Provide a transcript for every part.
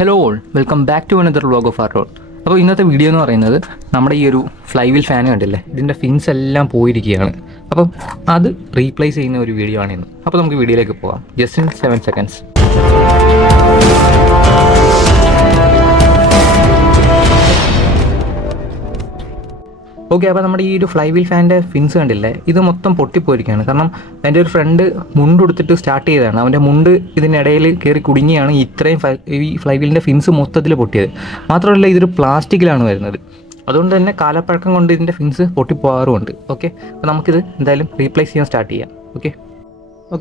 Hello all, welcome back to another vlog of R roll. അപ്പോൾ ഇന്നത്തെ video എന്ന് പറയുന്നത് നമ്മുടെ ഈ ഒരു ഫ്ലൈ വീൽ ഫാൻ കണ്ടില്ലേ, ഇതിൻ്റെ ഫിൻസ് എല്ലാം പോയിരിക്കുകയാണ്. അപ്പം അത് റീപ്ലേസ് ചെയ്യുന്ന ഒരു വീഡിയോ ആണ് ഇന്ന്. അപ്പോൾ നമുക്ക് വീഡിയോയിലേക്ക് പോകാം. Just in 7 seconds. ഓക്കെ, അപ്പോൾ നമ്മുടെ ഈ ഒരു ഫ്ലൈ വീൽ ഫാനിൻ്റെ ഫിൻസ് കണ്ടില്ലേ, ഇത് മൊത്തം പൊട്ടിപ്പോയിരിക്കുകയാണ്. കാരണം എൻ്റെ ഒരു ഫ്രണ്ട് മുണ്ട് എടുത്തിട്ട് സ്റ്റാർട്ട് ചെയ്തതാണ്. അവൻ്റെ മുണ്ട് ഇതിനിടയിൽ കയറി കുടുങ്ങിയാണ് ഇത്രയും ഈ ഫ്ലൈ വീലിൻ്റെ ഫിൻസ് മൊത്തത്തിൽ പൊട്ടിയത്. മാത്രമല്ല ഇതൊരു പ്ലാസ്റ്റിക്കിലാണ് വരുന്നത്. അതുകൊണ്ട് തന്നെ കാലപ്പഴക്കം കൊണ്ട് ഇതിൻ്റെ ഫിൻസ് പൊട്ടിപ്പോകാറുമുണ്ട്. ഓക്കെ, അപ്പോൾ നമുക്കിത് എന്തായാലും റീപ്ലേസ് ചെയ്യാൻ സ്റ്റാർട്ട് ചെയ്യാം. ഓക്കെ,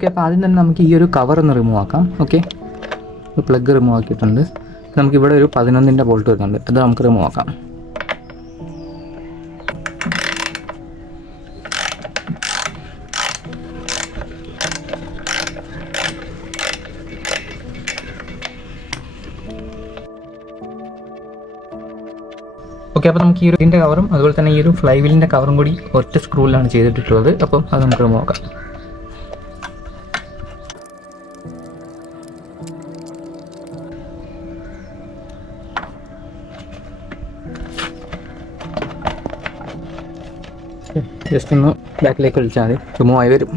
അപ്പോൾ ആദ്യം തന്നെ നമുക്ക് ഈ ഒരു കവർ ഒന്ന് റിമൂവ് ആക്കാം. ഓക്കെ, പ്ലഗ് റിമൂവ് ആക്കിയിട്ടുണ്ട്. നമുക്കിവിടെ ഒരു 11-ൻ്റെ ബോൾട്ട് വരുന്നുണ്ട്, അത് നമുക്ക് റിമൂവ് ആക്കാം. ഓക്കെ, അപ്പോൾ നമുക്ക് ഈ ഒരു ഇതിൻ്റെ കവറും അതുപോലെ തന്നെ ഈ ഒരു ഫ്ലൈ വീലിൻ്റെ കവറും കൂടി ഒറ്റ സ്ക്രൂവിലാണ് ചെയ്തിട്ടുള്ളത്. അപ്പം അത് നമുക്ക് റിമൂവ് ആക്കാം. ജസ്റ്റ് ഒന്ന് ബാക്കിലേക്ക് വലിച്ചാൽ മതി, റിമൂവ് ആയി വരും.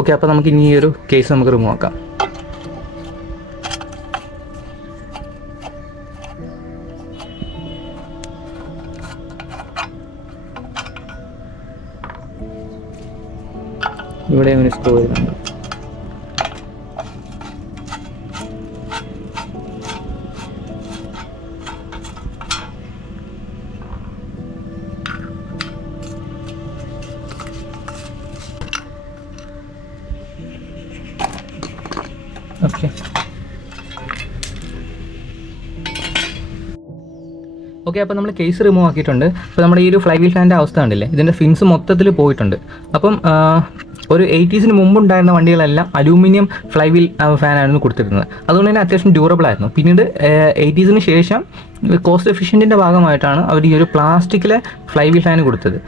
ഓക്കെ, അപ്പോൾ നമുക്ക് ഇനി ഈ ഒരു കേസ് നമുക്ക് റിമൂവ് ആക്കാം. ഇവിടെ ഒരു സ്ക്രൂ വരുന്നുണ്ട്. ഓക്കെ, അപ്പോൾ നമ്മൾ കേസ് റിമൂവ് ആക്കിയിട്ടുണ്ട്. അപ്പോൾ നമ്മുടെ ഈ ഒരു ഫ്ലൈ വീൽ ഫാനിൻ്റെ അവസ്ഥ കണ്ടില്ലേ, ഇതിൻ്റെ ഫിൻസ് മൊത്തത്തിൽ പോയിട്ടുണ്ട്. അപ്പം ഒരു 80s മുമ്പുണ്ടായിരുന്ന വണ്ടികളെല്ലാം അലൂമിനിയം ഫ്ലൈ വീൽ ഫാനായിരുന്നു കൊടുത്തിരുന്നത്. അതുകൊണ്ട് തന്നെ അത്യാവശ്യം ഡ്യൂറബിൾ ആയിരുന്നു. പിന്നീട് 80s ശേഷം കോസ്റ്റ് എഫിഷ്യൻറ്റിൻ്റെ ഭാഗമായിട്ടാണ് അവർ ഈ ഒരു പ്ലാസ്റ്റിക്കിലെ ഫ്ലൈ വീൽ ഫാൻ കൊടുത്തത്.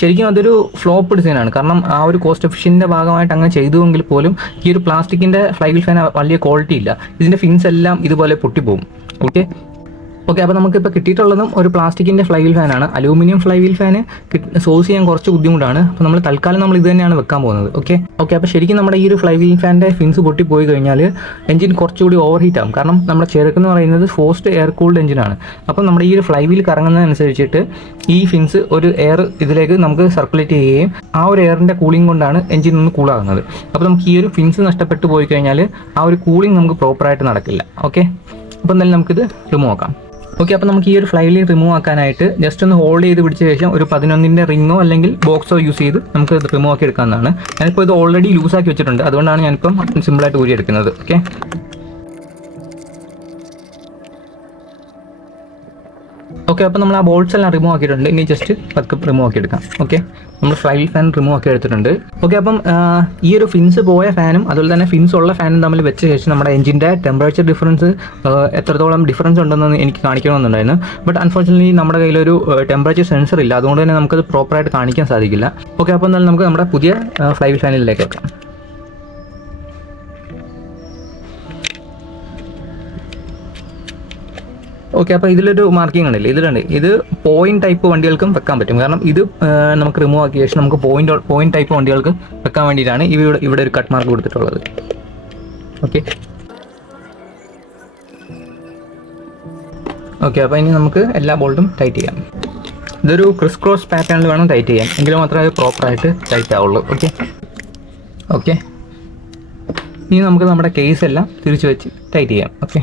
ശരിക്കും അതൊരു ഫ്ലോപ്പ് ഡിസൈനാണ്. കാരണം ആ ഒരു കോസ്റ്റ് എഫിഷ്യൻറ്റിൻ്റെ ഭാഗമായിട്ട് അങ്ങനെ ചെയ്തുവെങ്കിൽ പോലും ഈ ഒരു പ്ലാസ്റ്റിക്കിൻ്റെ ഫ്ലൈ വീൽ ഫാൻ വലിയ ക്വാളിറ്റി ഇല്ല. ഇതിൻ്റെ ഫിൻസ് എല്ലാം ഇതുപോലെ പൊട്ടിപ്പോകും. ഓക്കെ, അപ്പോൾ നമുക്കിപ്പോൾ കിട്ടിയിട്ടുള്ളതും ഒരു പ്ലാസ്റ്റിക്കിൻ്റെ ഫ്ലൈ വീൽ ഫാനാണ്. Aluminium fly wheel fan source ചെയ്യാൻ കുറച്ച് ബുദ്ധിമുട്ടാണ്. അപ്പോൾ നമ്മൾ തൽക്കാലം നമ്മൾ ഇത് തന്നെയാണ് വെക്കാൻ പോകുന്നത്. ഓക്കെ, അപ്പോൾ ശരിക്കും നമ്മുടെ ഈ ഒരു ഫ്ലൈ വീൽ ഫാനിൻ്റെ ഫിൻസ് പൊട്ടിപ്പോയി കഴിഞ്ഞാൽ എഞ്ചിൻ കുറച്ചുകൂടി ഓവർ ഹീറ്റ് ആകും. കാരണം നമ്മുടെ ചെറുക്ക് എന്ന് പറയുന്നത് ഫോസ്റ്റ് എയർ കൂൾഡ് എഞ്ചിനാണ്. അപ്പം നമ്മുടെ ഈ ഒരു ഫ്ലൈ വീൽ കറങ്ങുന്നതനുസരിച്ചിട്ട് ഈ ഫിൻസ് ഒരു എയർ ഇതിലേക്ക് നമുക്ക് സർക്കുലേറ്റ് ചെയ്യുകയും ആ ഒരു എയറിൻ്റെ കൂളിംഗ് കൊണ്ടാണ് എഞ്ചിൻ ഒന്ന് കൂളാകുന്നത്. അപ്പോൾ നമുക്ക് ഈ ഒരു ഫിൻസ് നഷ്ടപ്പെട്ടു പോയി കഴിഞ്ഞാൽ ആ ഒരു കൂളിംഗ് നമുക്ക് പ്രോപ്പറായിട്ട് നടക്കില്ല. ഓക്കെ, അപ്പോൾ എന്തായാലും നമുക്കിത് റിമൂവ് ആക്കാം. ഓക്കെ, അപ്പോൾ നമുക്ക് ഈ ഒരു ഫ്ലൈ വീൽ റിമൂവ് ആക്കാനായിട്ട് ജസ്റ്റ് ഒന്ന് ഹോൾഡ് ചെയ്ത് പിടിച്ച ശേഷം ഒരു 11-ൻ്റെ റിങ്ങോ അല്ലെങ്കിൽ ബോക്സോ യൂസ് ചെയ്ത് നമുക്ക് ഇത് റിമൂവ് ആക്കി എടുക്കാവുന്നതാണ്. ഞാനിപ്പോൾ ഇത് ഓൾറെഡി ലൂസാക്കി വെച്ചിട്ടുണ്ട്, അതുകൊണ്ടാണ് ഞാനിപ്പം സിമ്പിളായിട്ട് ഊരി എടുക്കുന്നത്. ഓക്കെ, അപ്പോൾ നമ്മൾ ആ ബോൾട്സ് എല്ലാം റിമൂവ് ആക്കിയിട്ടുണ്ട്. ഇനി ജസ്റ്റ് പതുക്കെ റിമൂവ് ആക്കി എടുക്കാം. ഓക്കെ, നമ്മൾ ഫ്ലൈ വീൽ ഫാൻ റിമൂവ് ആക്കി എടുത്തിട്ടുണ്ട്. ഓക്കെ, അപ്പം ഈ ഒരു ഫിൻസ് പോയ ഫാനും അതുപോലെ തന്നെ ഫിൻസ് ഉള്ള ഫാനും തമ്മിൽ വെച്ച ശേഷം നമ്മുടെ എഞ്ചിൻ്റെ ടെമ്പറേച്ചർ ഡിഫറൻസ് എത്രത്തോളം ഡിഫറൻസ് ഉണ്ടെന്ന് എനിക്ക് കാണിക്കണമെന്നുണ്ടായിരുന്നു. ബട്ട് അൺഫോർച്യുനേറ്റ്ലി നമ്മുടെ കയ്യിലൊരു ടെമ്പറേച്ചർ സെൻസർ ഇല്ല. അതുകൊണ്ട് തന്നെ നമുക്കത് പ്രോപ്പറായിട്ട് കാണിക്കാൻ സാധിക്കില്ല. ഓക്കെ, അപ്പോൾ എന്നാലും നമുക്ക് നമ്മുടെ പുതിയ ഫ്ലൈ വീൽ ഫാനിലേക്ക് വെക്കാം. ഓക്കെ, അപ്പോൾ ഇതിലൊരു മാർക്കിംഗ് ഉണ്ടല്ലേ, ഇതിലുണ്ട്. ഇത് പോയിന്റ് ടൈപ്പ് വണ്ടികൾക്കും വെക്കാൻ പറ്റും. കാരണം ഇത് നമുക്ക് റിമൂവ് ആക്കിയ ശേഷം നമുക്ക് പോയിന്റ് ടൈപ്പ് വണ്ടികൾക്ക് വെക്കാൻ വേണ്ടിയിട്ടാണ് ഇവിടെ ഒരു കട്ട് മാർക്ക് കൊടുത്തിട്ടുള്ളത്. ഓക്കെ, അപ്പോൾ ഇനി നമുക്ക് എല്ലാ ബോൾട്ടും ടൈറ്റ് ചെയ്യാം. ഇതൊരു ക്രിസ് ക്രോസ് പാറ്റേണിൽ വേണം ടൈറ്റ് ചെയ്യാൻ, എങ്കിലും മാത്രമേ അത് പ്രോപ്പറായിട്ട് ടൈറ്റ് ആവുള്ളൂ. ഓക്കെ, ഇനി നമുക്ക് നമ്മുടെ കേസ് എല്ലാം തിരിച്ചു വെച്ച് ടൈറ്റ് ചെയ്യാം. ഓക്കെ,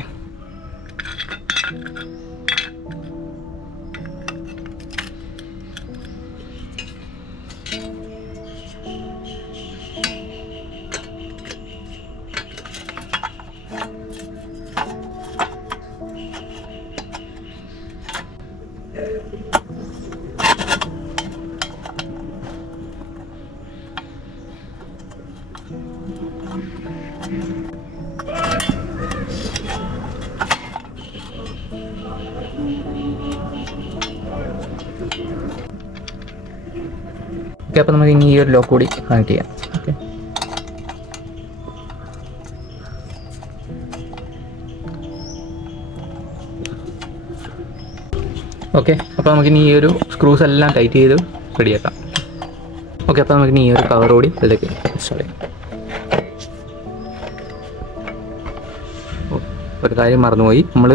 ഓക്കെ, അപ്പോൾ നമുക്ക് ഇനി ഈ ഒരു ലോക്ക് കൂടി കണക്ട് ചെയ്യാം. ഓക്കെ, ഓക്കെ, അപ്പോൾ നമുക്കിനി ഈ ഒരു സ്ക്രൂസ് എല്ലാം ടൈറ്റ് ചെയ്ത് റെഡിയാക്കാം. ഓക്കെ, അപ്പോൾ നമുക്കിനി ഈ ഒരു കവർ കൂടി ഇതിലേക്ക് ഇൻസ്റ്റാൾ ചെയ്യാം. ഒരു കാര്യം മറന്നുപോയി, നമ്മൾ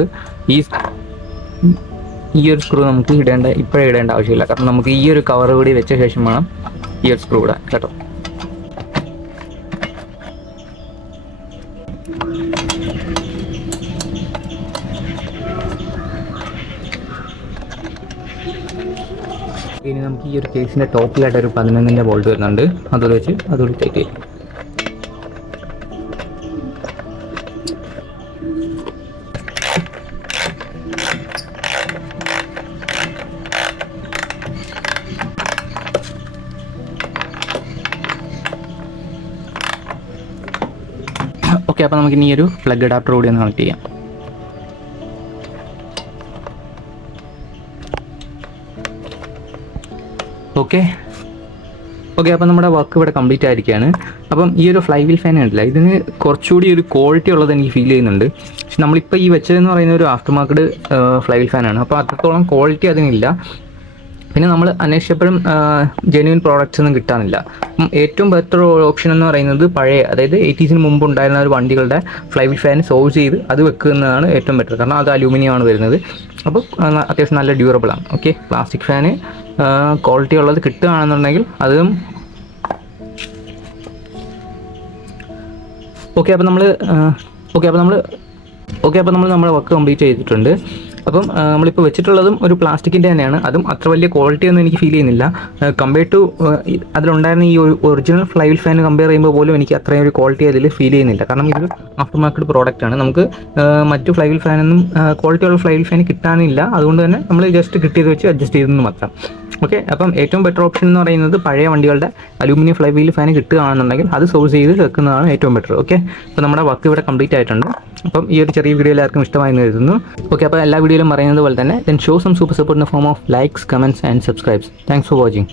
ഈ ഒരു സ്ക്രൂ നമുക്ക് ഇപ്പോഴേ ഇടേണ്ട ആവശ്യമില്ല. കാരണം നമുക്ക് ഈ ഒരു കവർ കൂടി വെച്ച ശേഷം വേണം ഈ ഒരു സ്ക്രൂ ഇടാൻ കേട്ടോ. ഇനി നമുക്ക് ഈ ഒരു കേസിൻ്റെ ടോപ്പിലായിട്ട് ഒരു 11-ൻ്റെ ബോൾട്ട് വരുന്നുണ്ട്, അതോടെ വെച്ച് അതുകൂടി ടൈറ്റ് ചെയ്യും. ഓക്കെ, അപ്പോൾ നമുക്ക് ഇനി ഒരു പ്ലഗ് അഡാപ്റ്റർ കൂടി ഒന്ന് കണക്ട് ചെയ്യാം. ഓക്കെ, അപ്പോൾ നമ്മുടെ വർക്ക് ഇവിടെ കംപ്ലീറ്റ് ആയിരിക്കുകയാണ്. അപ്പം ഈ ഒരു ഫ്ലൈ വീൽ ഫാൻ ഉണ്ടല്ലോ, ഇതിന് കുറച്ചുകൂടി ഒരു ക്വാളിറ്റി ഉള്ളത് എനിക്ക് ഫീൽ ചെയ്യുന്നുണ്ട്. പക്ഷെ നമ്മളിപ്പോൾ ഈ വെച്ചതെന്ന് പറയുന്ന ഒരു ആഫ്റ്റർ മാർക്കറ്റ് ഫ്ലൈ വീൽ ഫാനാണ്. അപ്പോൾ അത്രത്തോളം ക്വാളിറ്റി അതിനില്ല. പിന്നെ നമ്മൾ അന്വേഷിച്ചപ്പോഴും ജെന്യുവൻ പ്രോഡക്റ്റ്സ് ഒന്നും കിട്ടാനില്ല. അപ്പം ഏറ്റവും ബെറ്റർ ഓപ്ഷൻ എന്ന് പറയുന്നത് പഴയ, അതായത് 80s മുമ്പ് ഉണ്ടായിരുന്ന ഒരു വണ്ടികളുടെ ഫ്ലൈ വീൽ ഫാൻ സോൾവ് ചെയ്ത് അത് വെക്കുന്നതാണ് ഏറ്റവും ബെറ്റർ. കാരണം അത് അലൂമിനിയം ആണ് വരുന്നത്. അപ്പോൾ അത്യാവശ്യം നല്ല ഡ്യൂറബിൾ ആണ്. ഓക്കെ, പ്ലാസ്റ്റിക് ഫാന് ക്വാളിറ്റി ഉള്ളത് കിട്ടുകയാണെന്നുണ്ടെങ്കിൽ അതും ഓക്കെ. അപ്പോൾ നമ്മൾ നമ്മുടെ വർക്ക് കംപ്ലീറ്റ് ചെയ്തിട്ടുണ്ട്. അപ്പം നമ്മളിപ്പോൾ വെച്ചിട്ടുള്ളതും ഒരു പ്ലാസ്റ്റിക്കിൻ്റെ തന്നെയാണ്. അതും അത്ര വലിയ ക്വാളിറ്റി ഒന്നും എനിക്ക് ഫീൽ ചെയ്യുന്നില്ല. കമ്പയർ ടു അതിലുണ്ടായിരുന്ന ഈ original fly wheel fan compare ചെയ്യുമ്പോൾ പോലും എനിക്ക് അത്രയും ഒരു ക്വാളിറ്റി അതിൽ ഫീൽ ചെയ്യുന്നില്ല. കാരണം ഇതൊരു ആഫ്റ്റർ മാർക്കറ്റ് പ്രോഡക്റ്റ് ആണ്. നമുക്ക് മറ്റു ഫ്ലൈ വീൽ ഫാനൊന്നും ക്വാളിറ്റി ഉള്ള ഫ്ലൈ വീൽ ഫാൻ കിട്ടാനില്ല. അതുകൊണ്ട് തന്നെ നമ്മൾ ജസ്റ്റ് കിട്ടിയത് വെച്ച് അഡ്ജസ്റ്റ് ചെയ്തെന്ന് മാത്രം. ഓക്കെ, അപ്പം ഏറ്റവും ബെറ്റർ ഓപ്ഷൻ എന്ന് പറയുന്നത് പഴയ വണ്ടികളുടെ അലൂമിനിയം ഫ്ലൈ വീൽ ഫാൻ കിട്ടുകയാണെന്നുണ്ടെങ്കിൽ അത് സോൾവ് ചെയ്ത് വെക്കുന്നതാണ് ഏറ്റവും ബെറ്റർ. ഓക്കെ, അപ്പോൾ നമ്മുടെ വർക്ക് ഇവിടെ കംപ്ലീറ്റ് ആയിട്ടുണ്ട്. അപ്പം ഈ ഒരു ചെറിയ വീഡിയോ എല്ലാവർക്കും ഇഷ്ടമായെന്ന് കരുതുന്നു. ഓക്കെ, അപ്പോൾ എല്ലാ വീഡിയോയിലും പറയുന്നത് പോലെ തന്നെ show some super support in the form of likes, comments and subscribes. Thanks for watching.